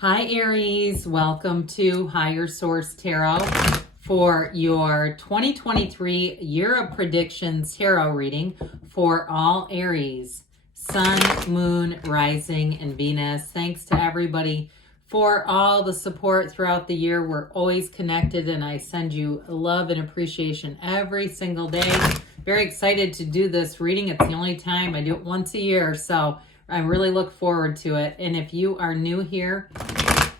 Hi Aries, welcome to Higher Source Tarot for your 2023 Year of Predictions Tarot reading for all Aries, Sun, Moon, Rising, and Venus. Thanks to everybody for all the support throughout the year. We're always connected and I send you love and appreciation every single day. Very excited to do this reading. It's the only time I do it once a year, so I really look forward to it. And if you are new here,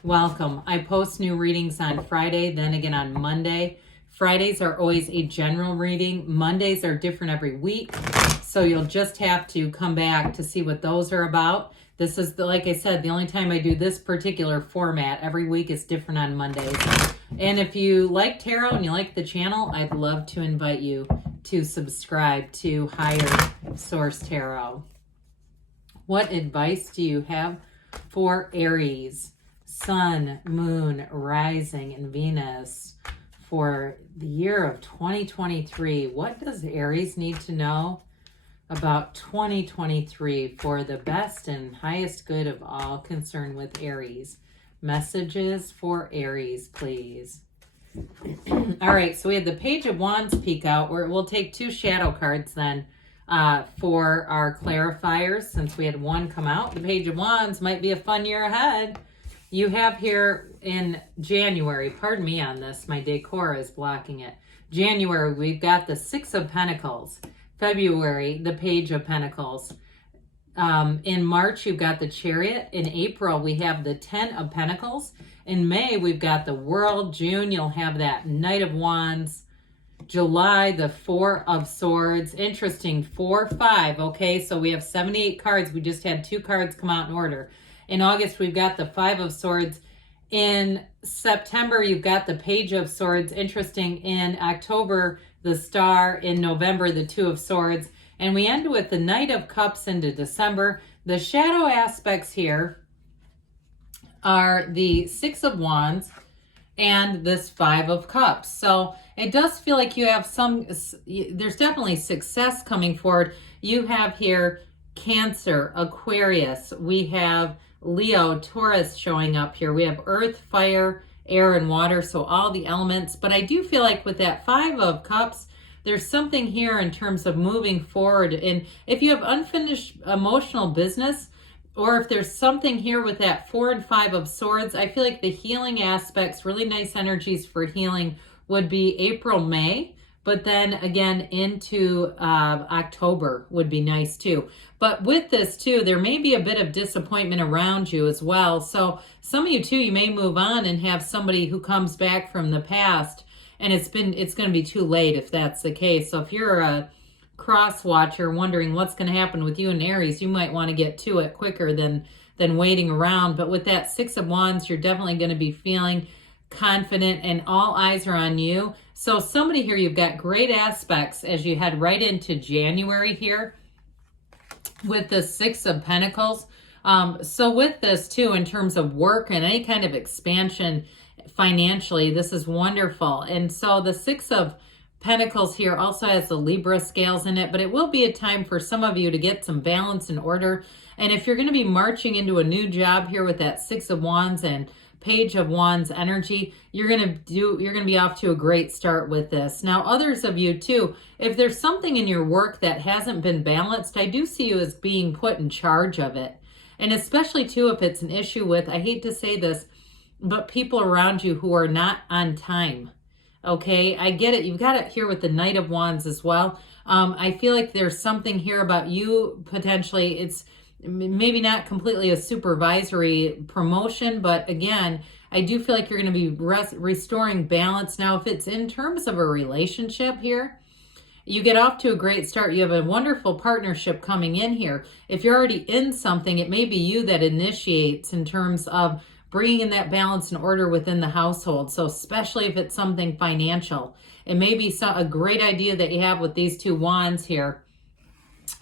welcome. I post new readings on Friday, then again on Monday. Fridays are always a general reading. Mondays are different every week. So you'll just have to come back to see what those are about. This is, like I said, the only time I do this particular format. Every week is different on Mondays. And if you like tarot and you like the channel, I'd love to invite you to subscribe to Higher Source Tarot. What advice do you have for Aries, Sun, Moon, Rising, and Venus for the year of 2023? What does Aries need to know about 2023 for the best and highest good of all concerned with Aries? Messages for Aries, please. All right, so we had the Page of Wands peek out, where we'll take two shadow cards then. For our clarifiers, since we had one come out. The Page of Wands might be a fun year ahead. You have here in January, pardon me on this, my decor is blocking it. January, we've got the Six of Pentacles. February, the Page of Pentacles. In March, you've got the Chariot. In April, we have the Ten of Pentacles. In May, we've got the World. June, you'll have that Knight of Wands. July, the Four of Swords. Interesting, 4, 5. Okay, so we have 78 cards. We just had 2 cards come out in order. In August, we've got the Five of Swords. In September, you've got the Page of Swords. Interesting. In October, the Star. In November, the Two of Swords. And we end with the Knight of Cups into December. The shadow aspects here are the Six of Wands and this Five of Cups. So it does feel like you have there's definitely success coming forward. You have here Cancer, Aquarius. We have Leo, Taurus showing up here. We have Earth, Fire, Air, and Water. So all the elements. But I do feel like with that Five of Cups, there's something here in terms of moving forward. And if you have unfinished emotional business, or if there's something here with that 4 and 5 of Swords, I feel like the healing aspects, really nice energies for healing would be April, May, but then again into October would be nice too. But with this too, there may be a bit of disappointment around you as well. So some of you too, you may move on and have somebody who comes back from the past, and it's going to be too late if that's the case. So if you're a cross watcher wondering what's going to happen with you and Aries, you might want to get to it quicker than waiting around. But with that Six of Wands, you're definitely going to be feeling confident and all eyes are on you. So somebody here, you've got great aspects as you head right into January here with the Six of Pentacles. So with this too, in terms of work and any kind of expansion financially, this is wonderful. And so the Six of Pentacles here also has the Libra scales in it, but it will be a time for some of you to get some balance and order. And if you're going to be marching into a new job here with that Six of Wands and Page of Wands energy, you're going to be off to a great start with this. Now, others of you too, if there's something in your work that hasn't been balanced, I do see you as being put in charge of it. And especially too, if it's an issue with, I hate to say this, but people around you who are not on time. Okay, I get it. You've got it here with the Knight of Wands as well. I feel like there's something here about you potentially. It's maybe not completely a supervisory promotion, but again, I do feel like you're going to be restoring balance. Now, if it's in terms of a relationship here, you get off to a great start. You have a wonderful partnership coming in here. If you're already in something, it may be you that initiates in terms of bringing in that balance and order within the household. So especially if it's something financial, it may be a great idea that you have with these two wands here.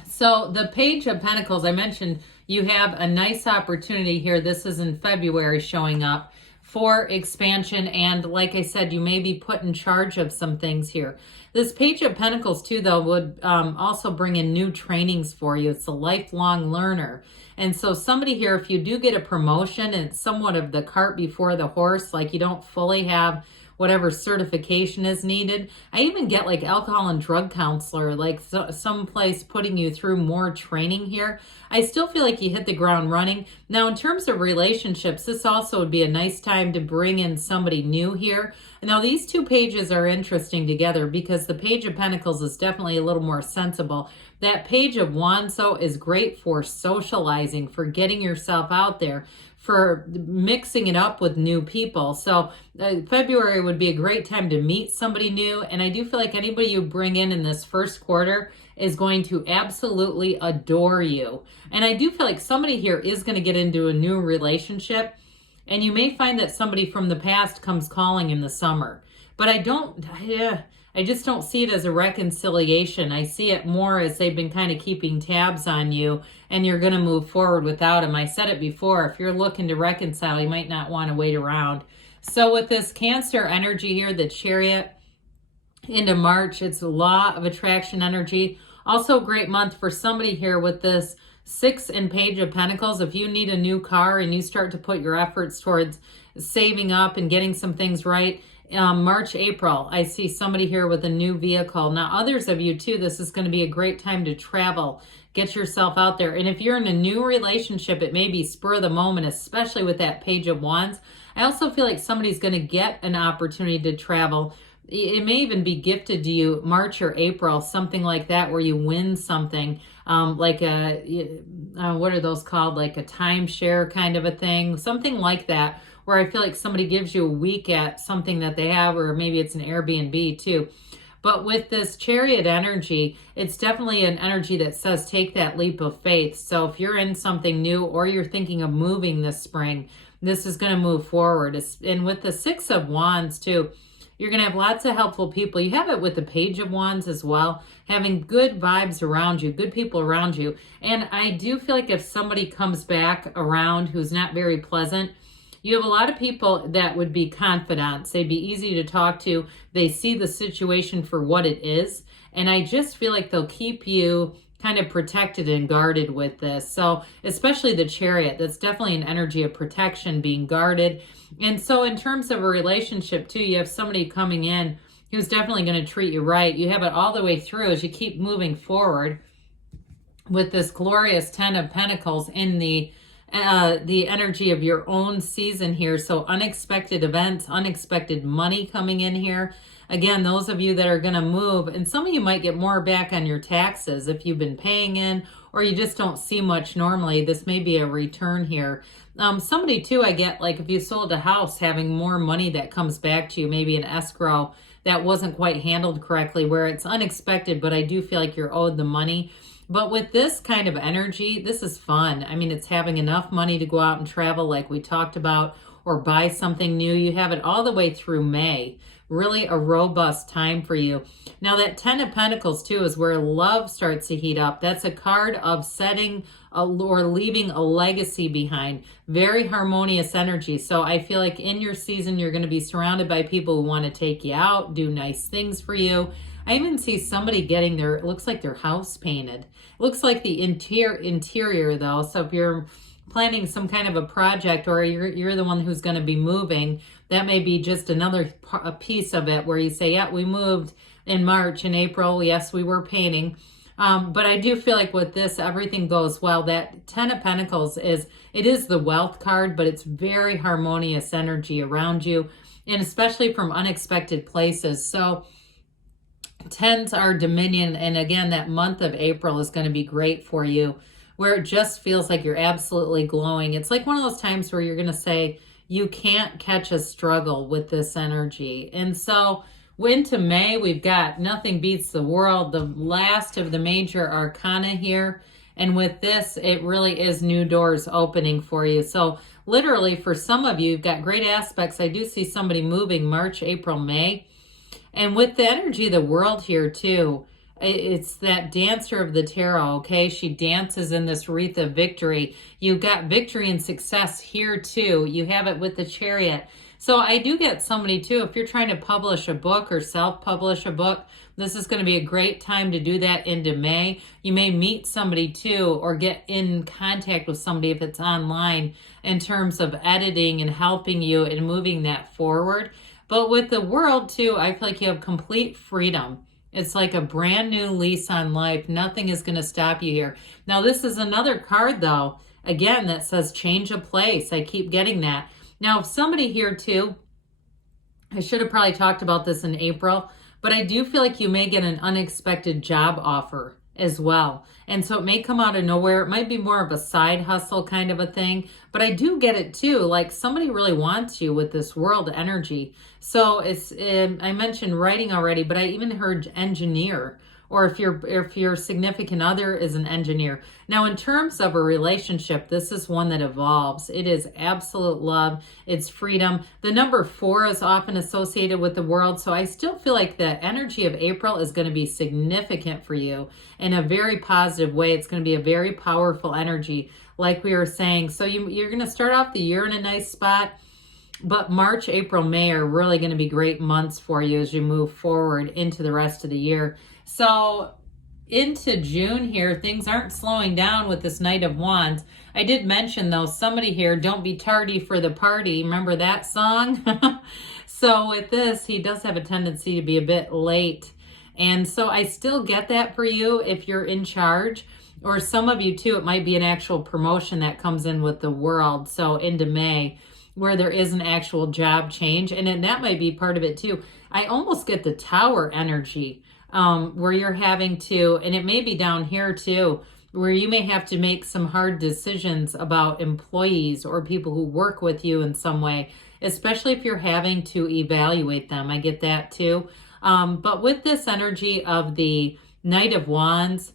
So the Page of Pentacles, I mentioned you have a nice opportunity here. This is in February showing up for expansion. And like I said, you may be put in charge of some things here. This Page of Pentacles too, though, would also bring in new trainings for you. It's a lifelong learner. And so somebody here, if you do get a promotion, and it's somewhat of the cart before the horse, like you don't fully have whatever certification is needed. I even get like alcohol and drug counselor, like someplace putting you through more training here. I still feel like you hit the ground running. Now, in terms of relationships, this also would be a nice time to bring in somebody new here. Now, these two pages are interesting together because the Page of Pentacles is definitely a little more sensible. That Page of Wands, though, is great for socializing, for getting yourself out there, for mixing it up with new people. So February would be a great time to meet somebody new. And I do feel like anybody you bring in this first quarter is going to absolutely adore you. And I do feel like somebody here is going to get into a new relationship. And you may find that somebody from the past comes calling in the summer. But I just don't see it as a reconciliation. I see it more as they've been kind of keeping tabs on you and you're going to move forward without them. I said it before, if you're looking to reconcile, you might not want to wait around. So with this Cancer energy here, the Chariot into March, it's a law of attraction energy. Also a great month for somebody here with this 6 and Page of Pentacles. If you need a new car and you start to put your efforts towards saving up and getting some things right, March, April, I see somebody here with a new vehicle. Now, others of you too, this is going to be a great time to travel, get yourself out there. And if you're in a new relationship, it may be spur of the moment, especially with that Page of Wands. I also feel like somebody's going to get an opportunity to travel. It may even be gifted to you March or April, something like that, where you win something like what are those called? Like a timeshare kind of a thing, something like that, where I feel like somebody gives you a week at something that they have, or maybe it's an Airbnb too. But with this Chariot energy, it's definitely an energy that says take that leap of faith. So if you're in something new or you're thinking of moving this spring, this is going to move forward. And with the 6 of Wands too, you're going to have lots of helpful people. You have it with the Page of Wands as well, having good vibes around you, good people around you. And I do feel like if somebody comes back around who's not very pleasant, you have a lot of people that would be confidants. They'd be easy to talk to. They see the situation for what it is. And I just feel like they'll keep you kind of protected and guarded with this. So especially the Chariot, that's definitely an energy of protection, being guarded. And so in terms of a relationship too, you have somebody coming in who's definitely going to treat you right. You have it all the way through as you keep moving forward with this glorious 10 of Pentacles in the energy of your own season here. So unexpected events, unexpected money coming in here. Again, those of you that are going to move, and some of you might get more back on your taxes if you've been paying in, or you just don't see much normally. This may be a return here. Somebody too, I get, like if you sold a house, having more money that comes back to you, maybe an escrow that wasn't quite handled correctly, where it's unexpected, but I do feel like you're owed the money. But with this kind of energy, this is fun. I mean, it's having enough money to go out and travel like we talked about, or buy something new. You have it all the way through May. Really a robust time for you. Now that 10 of Pentacles too is where love starts to heat up. That's a card of setting or leaving a legacy behind. Very harmonious energy. So I feel like in your season, you're going to be surrounded by people who want to take you out, do nice things for you. I even see somebody getting it looks like their house painted. It looks like the interior though. So if you're planning some kind of a project, or you're the one who's going to be moving, that may be just another piece of it where you say, yeah, we moved in March and April. Yes, we were painting. But I do feel like with this, everything goes well. That 10 of Pentacles it is the wealth card, but it's very harmonious energy around you, and especially from unexpected places. So 10s are dominion. And again, that month of April is going to be great for you, where it just feels like you're absolutely glowing. It's like one of those times where you're going to say, you can't catch a struggle with this energy. And so into May, we've got Nothing Beats the World, the last of the major arcana here. And with this, it really is new doors opening for you. So literally for some of you, you've got great aspects. I do see somebody moving March, April, May. And with the energy of the world here too, It's that dancer of the tarot, okay? She dances in this wreath of victory. You've got victory and success here too. You have it with the Chariot. So I do get somebody too, if you're trying to publish a book or self-publish a book, this is going to be a great time to do that into May. You may meet somebody too, or get in contact with somebody if it's online in terms of editing and helping you and moving that forward. But with the world too, I feel like you have complete freedom. It's like a brand new lease on life. Nothing is going to stop you here. Now, this is another card, though, again, that says change of place. I keep getting that. Now, if somebody here, too, I should have probably talked about this in April, but I do feel like you may get an unexpected job offer as well. And so it may come out of nowhere. It might be more of a side hustle kind of a thing, but I do get it too. Like somebody really wants you with this world energy. So it's, I mentioned writing already, but I even heard engineer, or if your significant other is an engineer. Now, in terms of a relationship, this is one that evolves. It is absolute love. It's freedom. The number 4 is often associated with the world. So I still feel like the energy of April is going to be significant for you in a very positive way. It's going to be a very powerful energy, like we were saying. So you're going to start off the year in a nice spot. But March, April, May are really going to be great months for you as you move forward into the rest of the year. So into June here, things aren't slowing down with this Knight of Wands. I did mention, though, somebody here, don't be tardy for the party. Remember that song? So with this, he does have a tendency to be a bit late. And so I still get that for you if you're in charge. Or some of you, too, it might be an actual promotion that comes in with the world. So into May, where there is an actual job change. And then that might be part of it too. I almost get the Tower energy where you're having to, and it may be down here too, where you may have to make some hard decisions about employees or people who work with you in some way, especially if you're having to evaluate them. I get that too. But with this energy of the Knight of Wands,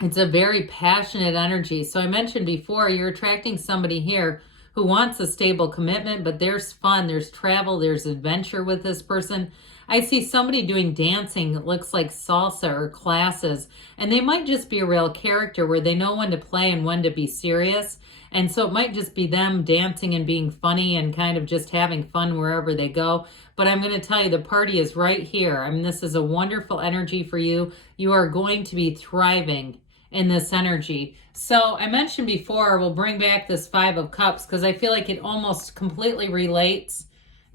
it's a very passionate energy. So I mentioned before, you're attracting somebody here who wants a stable commitment, but there's fun, there's travel, there's adventure with this person. I see somebody doing dancing that looks like salsa or classes, and they might just be a real character where they know when to play and when to be serious. And so it might just be them dancing and being funny and kind of just having fun wherever they go. But I'm going to tell you, the party is right here. I mean, this is a wonderful energy for you. You are going to be thriving in this energy. So I mentioned before, we'll bring back this 5 of Cups because I feel like it almost completely relates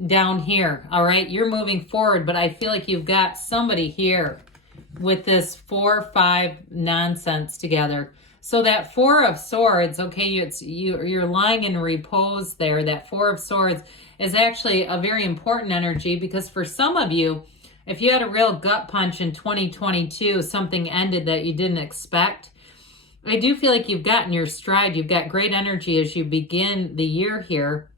down here. All right, you're moving forward, but I feel like you've got somebody here with this 4-5 nonsense together. So that 4 of Swords, okay, you're lying in repose there. That 4 of Swords is actually a very important energy because for some of you, if you had a real gut punch in 2022, something ended that you didn't expect, I do feel like you've gotten your stride. You've got great energy as you begin the year here.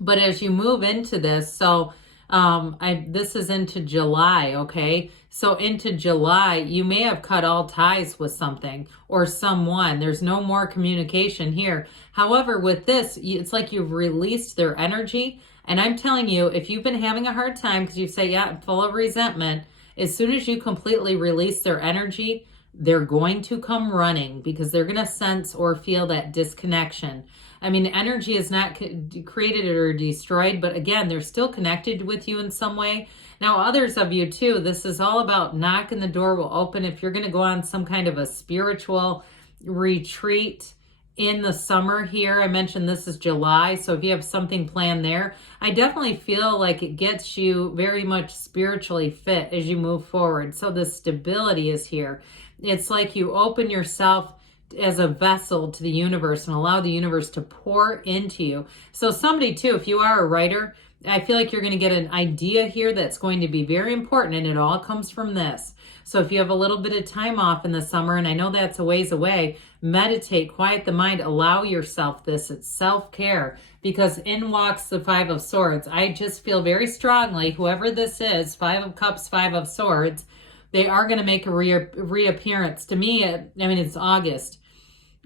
But as you move into this, so this is into July, okay? So into July, you may have cut all ties with something or someone. There's no more communication here. However, with this, it's like you've released their energy. And I'm telling you, if you've been having a hard time because you say, yeah, I'm full of resentment, as soon as you completely release their energy, they're going to come running because they're going to sense or feel that disconnection. I mean, energy is not created or destroyed, but again, they're still connected with you in some way. Now, others of you too, this is all about knocking the door will open. If you're going to go on some kind of a spiritual retreat in the summer here, I mentioned this is July, so if you have something planned there, I definitely feel like it gets you very much spiritually fit as you move forward. So the stability is here. It's like you open yourself as a vessel to the universe and allow the universe to pour into you. So somebody too, if you are a writer, I feel like you're going to get an idea here that's going to be very important, and it all comes from this. So if you have a little bit of time off in the summer, and I know that's a ways away, meditate, quiet the mind, allow yourself this. It's self-care, because in walks the 5 of Swords. I just feel very strongly, whoever this is, 5 of Cups, 5 of Swords, they are going to make a reappearance. To me, it's August.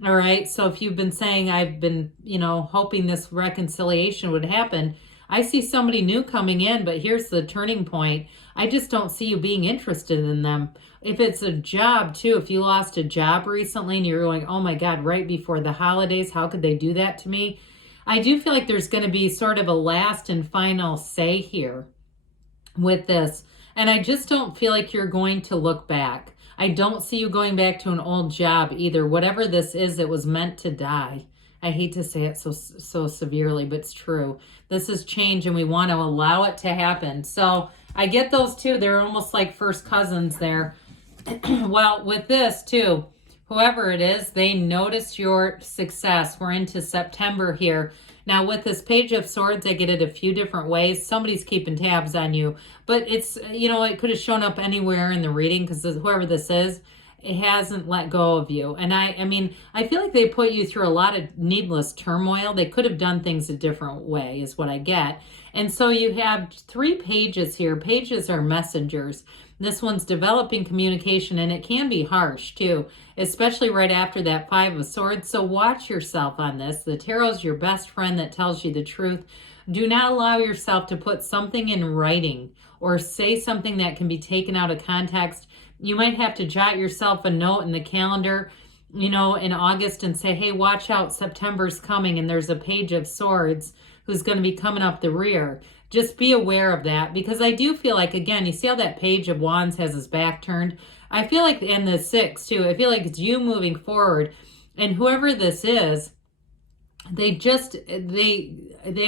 All right. So if you've been saying, I've been, hoping this reconciliation would happen, I see somebody new coming in, but here's the turning point. I just don't see you being interested in them. If it's a job too, if you lost a job recently and you're going, oh my God, right before the holidays, how could they do that to me? I do feel like there's going to be sort of a last and final say here with this. And I just don't feel like you're going to look back. I don't see you going back to an old job either. Whatever this is, it was meant to die. I hate to say it so severely, but it's true. This is change and we want to allow it to happen. So I get those two. They're almost like first cousins there. Well, with this too, whoever it is, they notice your success. We're into September here. Now with this Page of Swords, I get it a few different ways. Somebody's keeping tabs on you, but it's, it could have shown up anywhere in the reading because whoever this is, it hasn't let go of you. And I mean, I feel like they put you through a lot of needless turmoil. They could have done things a different way is what I get. And so you have 3 pages here. Pages are messengers. This one's developing communication, and it can be harsh too, especially right after that 5 of Swords. So watch yourself on this. The tarot's your best friend that tells you the truth. Do not allow yourself to put something in writing or say something that can be taken out of context. You might have to jot yourself a note in the calendar, in August and say, hey, watch out, September's coming and there's a Page of Swords who's going to be coming up the rear. Just be aware of that, because I do feel like, again, you see how that Page of Wands has his back turned? I feel like, and the 6 too, I feel like it's you moving forward, and whoever this is, they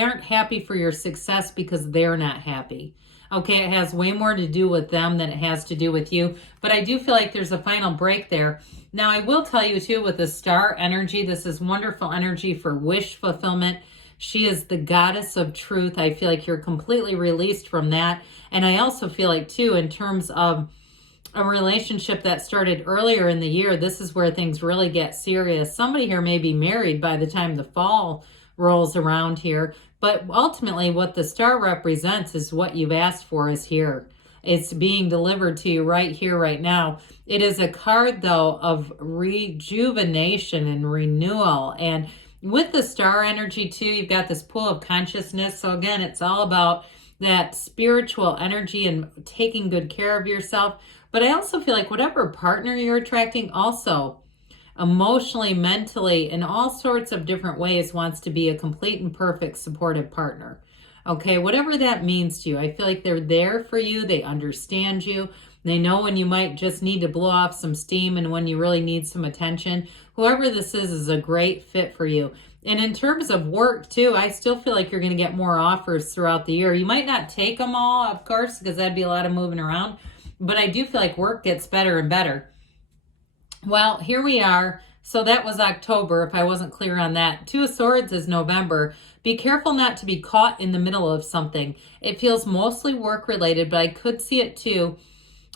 aren't happy for your success because they're not happy. Okay, it has way more to do with them than it has to do with you, but I do feel like there's a final break there. Now, I will tell you too, with the star energy, this is wonderful energy for wish fulfillment. She is the goddess of truth. I feel like you're completely released from that. And I also feel like too, in terms of a relationship that started earlier in the year, this is where things really get serious. Somebody here may be married by the time the fall rolls around here. But ultimately, what the star represents is what you've asked for is here. It's being delivered to you right here, right now. It is a card, though, of rejuvenation and renewal. And with the star energy, too, you've got this pool of consciousness. So, again, it's all about that spiritual energy and taking good care of yourself. But I also feel like whatever partner you're attracting also emotionally, mentally, in all sorts of different ways wants to be a complete and perfect supportive partner. Okay, whatever that means to you, I feel like they're there for you. They understand you. They know when you might just need to blow off some steam and when you really need some attention. Whoever this is a great fit for you. And in terms of work too, I still feel like you're going to get more offers throughout the year. You might not take them all, of course, because that'd be a lot of moving around. But I do feel like work gets better and better. Well, here we are. So that was October, if I wasn't clear on that. 2 of Swords is November. Be careful not to be caught in the middle of something. It feels mostly work-related, but I could see it too.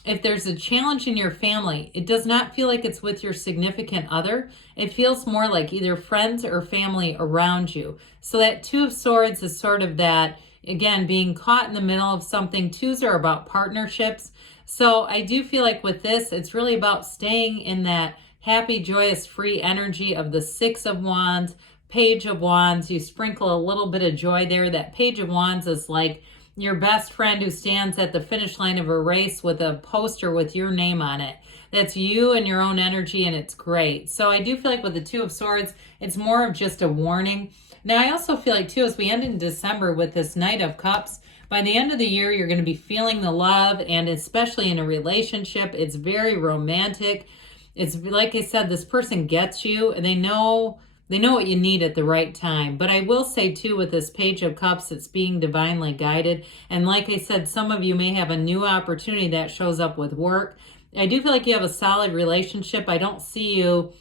If there's a challenge in your family, it does not feel like it's with your significant other. It feels more like either friends or family around you. So that 2 of Swords is sort of that, again, being caught in the middle of something. 2s are about partnerships. So I do feel like with this, it's really about staying in that happy, joyous, free energy of the 6 of Wands, Page of Wands. You sprinkle a little bit of joy there. That Page of Wands is like your best friend who stands at the finish line of a race with a poster with your name on it. That's you and your own energy, and it's great. So I do feel like with the 2 of Swords, it's more of just a warning. Now, I also feel like, too, as we end in December with this Knight of Cups, by the end of the year, you're going to be feeling the love, and especially in a relationship, it's very romantic. It's like I said, this person gets you, and they know what you need at the right time. But I will say, too, with this Page of Cups, it's being divinely guided. And like I said, some of you may have a new opportunity that shows up with work. I do feel like you have a solid relationship. I don't see you,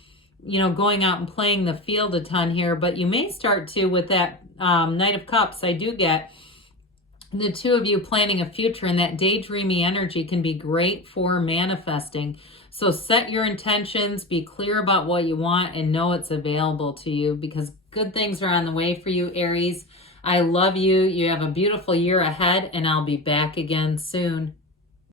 going out and playing the field a ton here, but you may start to with that Knight of Cups. I do get the 2 of you planning a future, and that daydreamy energy can be great for manifesting. So set your intentions, be clear about what you want, and know it's available to you, because good things are on the way for you, Aries. I love you. You have a beautiful year ahead, and I'll be back again soon.